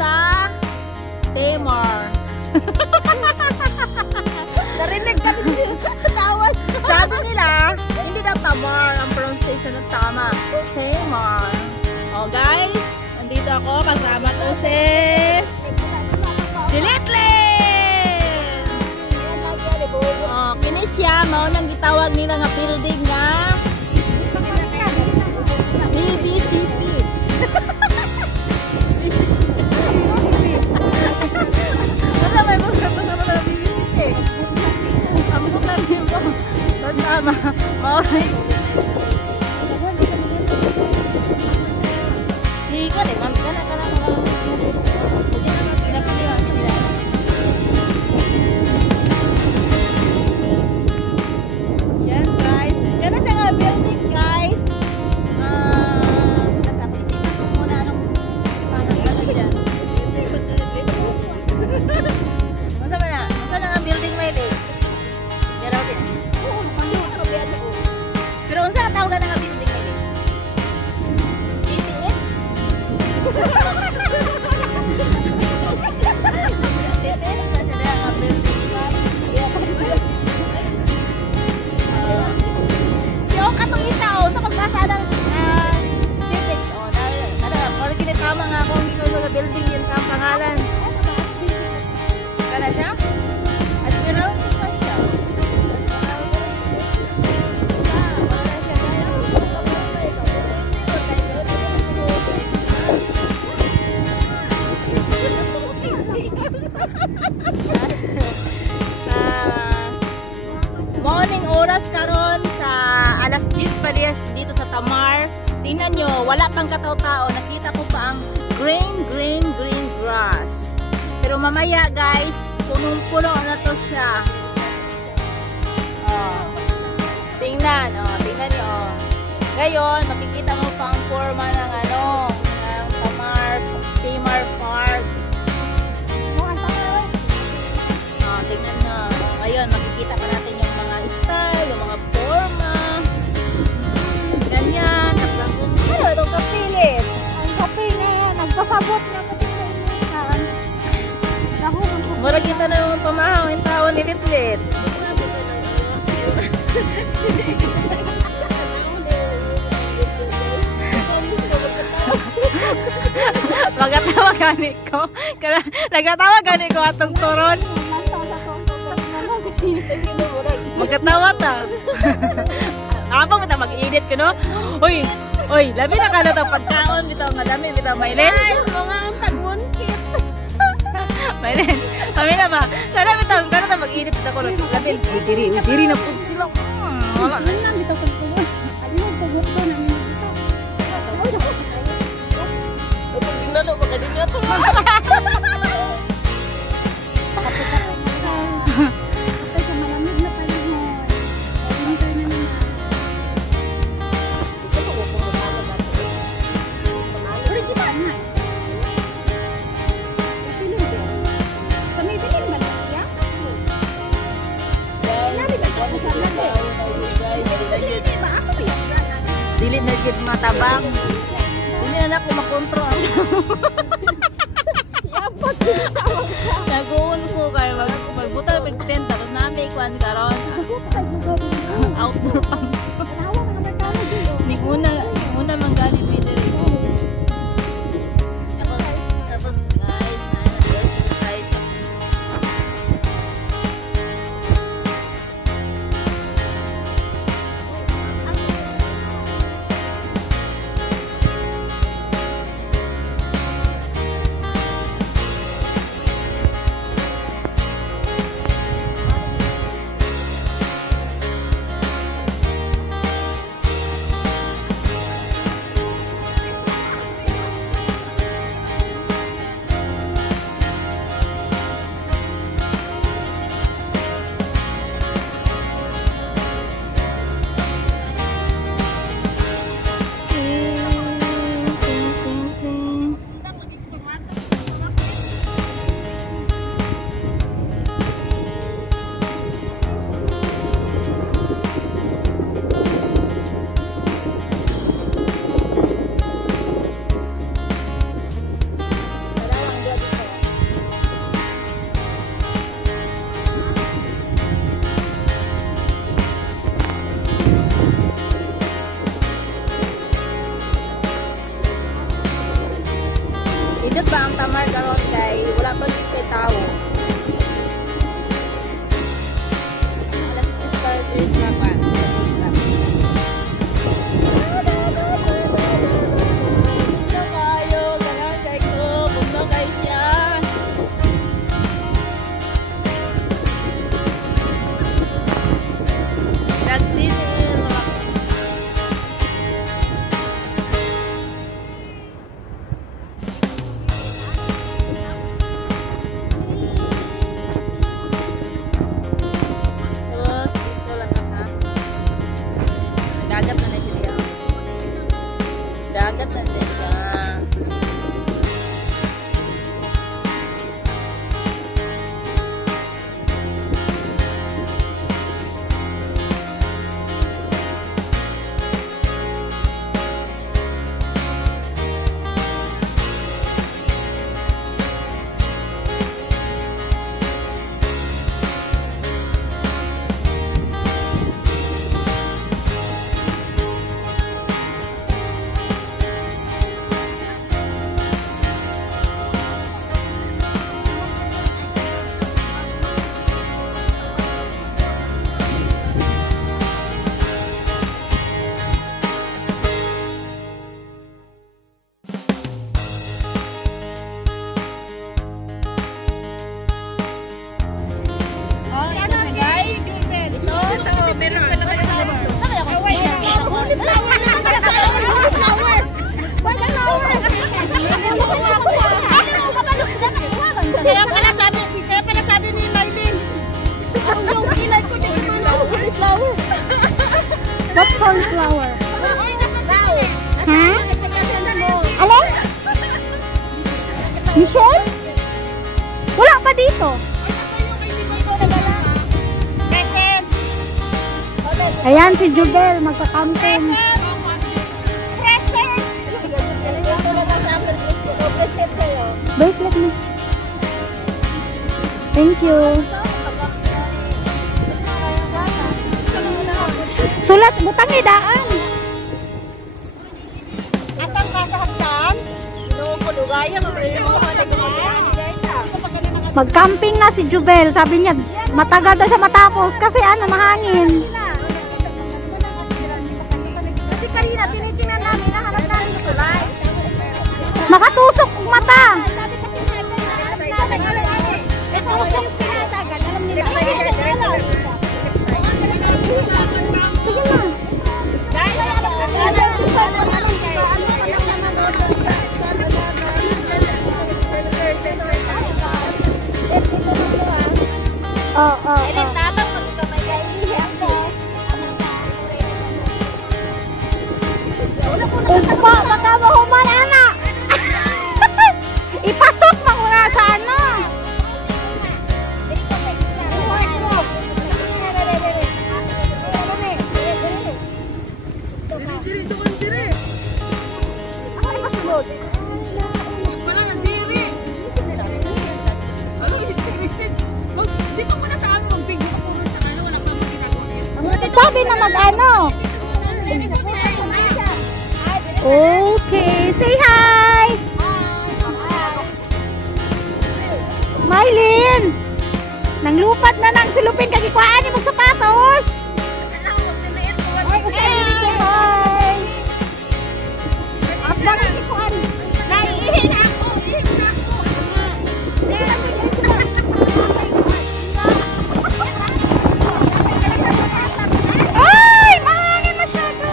sa Tamar. Narinig ka din tawad. Sabi nila, hindi daw Tamar ang pronunciation ng tama. Tamar. Oh guys, nandito ako kasama to si Litlin. Oh, kini siya mao nang gitawag nila nga building nga BBCP. Wala may mga sa BBCP. Ang bukan nito. Tama. Mauray. Ika deh, mami kana. Yes guys, kana sa nga building guys. Masa na building may day. Yaraw din. Oo, makanya ka biyan ko. Pero unsa ka tawag nga building may day? DTH? Si Oka tong isa o sa pagbasa ng DTH o or kinitama nga kung ikaw sa building yun sa pangalan. Kana siya? Admiral siya. Morning oras karon sa alas 10 pa dito sa Tamar. Tingnan nyo, wala pang kataw-tao. Nakita ko pa ang green grass. Pero mamaya guys, punong-puno na to siya. Oh. Tingnan nyo. Ngayon, makikita mo pa ang forma ng ng Tamar Park. Tingnan nyo. Ngayon, makikita pa natin yung mga style, yung mga forma. Ganyan. Ano itong kapilit? Ang kapilit. Nagpasabot na ko din. Mura kita na yung pamahaw yung tao ni Litlit. Magatawa gani ko. Nagatawa gani ko atong turon. Magatawa ta. Apa mo ta mag-edit ko no? Uy, labi na ka na itong pagkaon bitaw nga dami bitaw Maylin. Guys, mga tag-1 Maylin, kami na ba? Sana bitaw, gano'n ta mag-edit ito ko. Labi, diri na po sila. Wala na. Ano bitaw ko po? Ano po ko na nito? Ito dinalo baka din nga to. Dili na gid matabang. Dili na ako makontrol. Yapot din sa ako. Naguon ko kay magbuta mag tent tapos nami kuan karon. Outdoor pang. Ni una man gani diri. Tapos guys, exercise. Nindot ba ang Tamar karon kay wala pa gyud kay tawo. Alas starters na pa. Kayo, ganang kay ko, bugno kay siya. Dagat na siya. Kaya pala sabi ni Maylin. Yung kilay ko yung flower. What sunflower? Ha? Alin? Michelle? Wala pa dito. Ayan si Jubel, magka-camping. Bracelet mo. Thank you. Sulat, butang idaan. Atang kasahagdan? Mag-camping na si Jubel. Sabi niya, matagal daw siya matapos kasi ano, mahangin. Kasi kanina, tinitingnan namin, nahanap namin yung tulay. Makatusok ang mata. Ipasok mo muna sa ano. Sabi na mag-ano. Okay, say hi. Maylin, nanglupad na nang silupin kagikwaan ni mong sapatos. Hi. Asba na kikuan. Naiihin ako. Ay, mahangin masyado.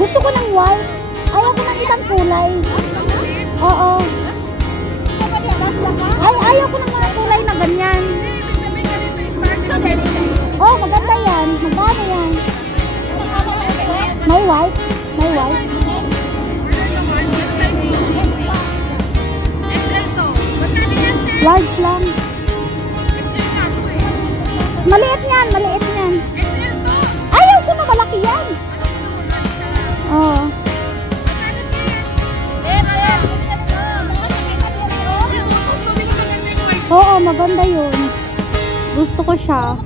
Gusto ko ng white. Ayaw ko ng isang kulay. Oo. Ay, ayaw ko ng mga kulay na ganyan. Oh, maganda yan. Magkano yan? May white? May white? Large lang. Maliit yan, maliit yan. Ayaw ko na malaki yan. Oo. Oo, maganda yun. Gusto ko siya.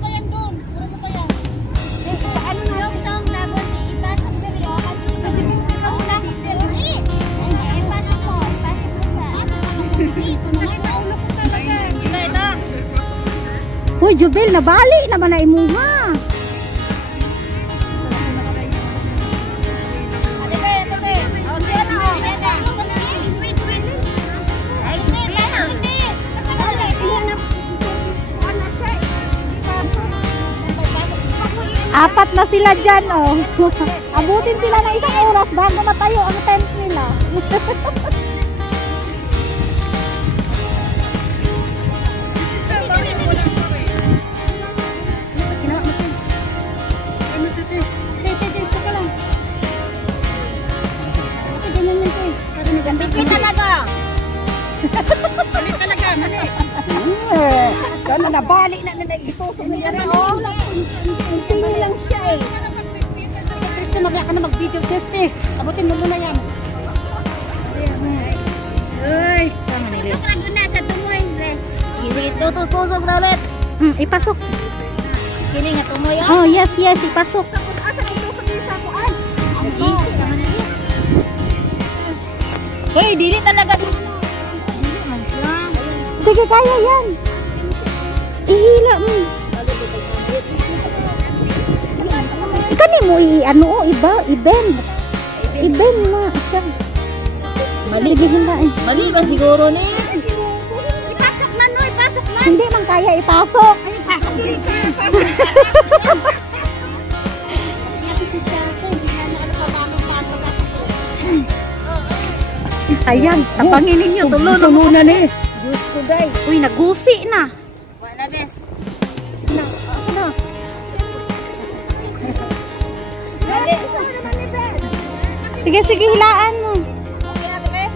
Uy, Jubel, nabali naman na imuha. Apat na sila dyan, oh. Abutin sila ng isang oras bago matayo ang tent nila. Tipid talaga. Mali talaga, mali. Gano'n na, bali na itusok na yan. Hindi lang siya eh. Ito, magla ka na mag-video 50. Abutin mo muna yan. Ay. Tusok lang doon na sa tumoy. Ito, tusok na ulit. Ipasok. Kini nga tumoy. Oh, yes, yes, ipasok. Asa na itusok din sa kuan? Hoy, dili talaga. Sige, kaya yan. Ihila mo. Kani mo i-bend. I-bend na siya. Mali. Sige, hindain. Mali ba siguro ni? Ipasok man, no? Ipasok man. Hindi man kaya ipasok. Ay, ipasok. Ayan, tapangin ninyo. Tulo na ni. Diyos ko, day. Uy, nagusi na. Wala, bes. Ano? Sige, sige, hilaan mo. Okay na, bes.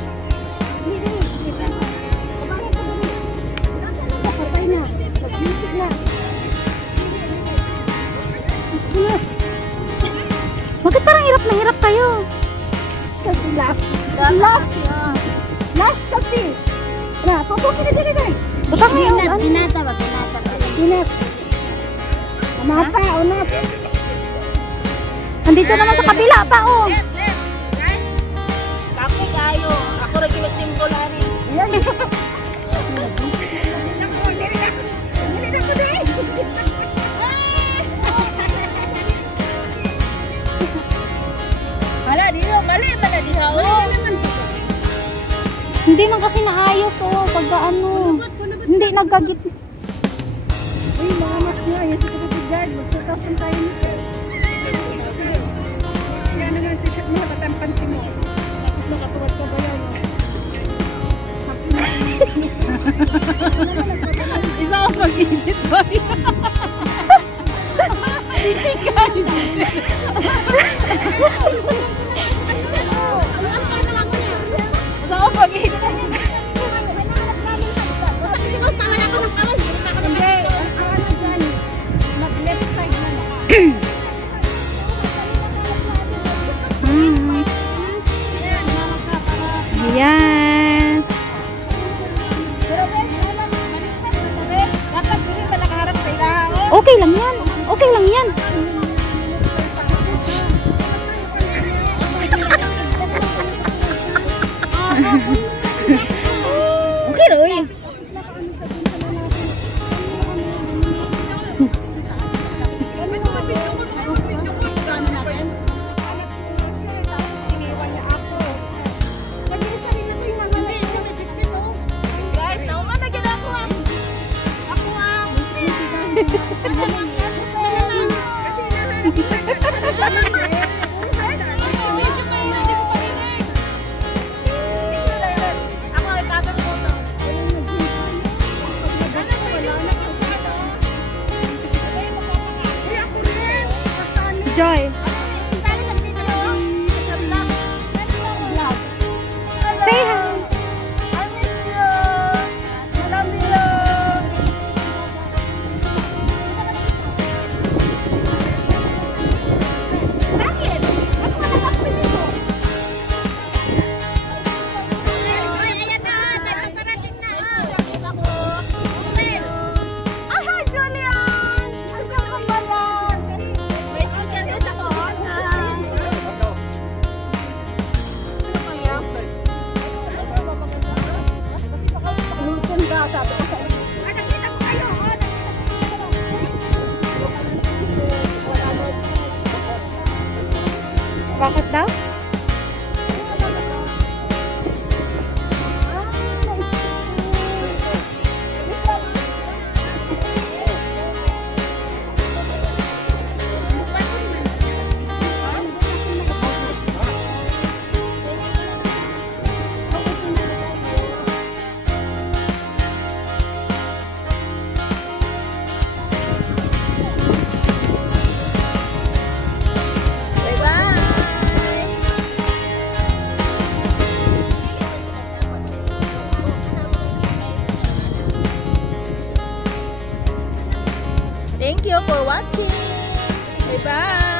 Bakit parang hirap na hirap kayo? Kasi last kasi. Na, pupukin na din eh. Butang mo yung ano? Dinata ba? Dinata ba? Dinat. Mata, unat. Nandito naman sa kabila pa, oh. Guys, kape kayo. Ako rin kinasimbol, ani. Yan. Hala, dito. Mali ba na diha? Hindi man kasi naayos, oh. Pagka ano. Hindi nagkagit. Uy, mga mas nyo. Yan si Kapitid Guard. Magputasan tayo nito. Yan na ng t-shirt mo. Napatampanti mo. Tapos makatuwad ka ba yan? Isa ako mag-edit ba yan? Hindi guys. Isa ako mag-edit. Ayan. Dapat hindi pa nakaharap sa ilahan. Okay lang yan. Okay lang yan. Okay, Roy. Joy. Say hi. I miss you. I love you. Bakit daw? Thank you for watching. Bye-bye.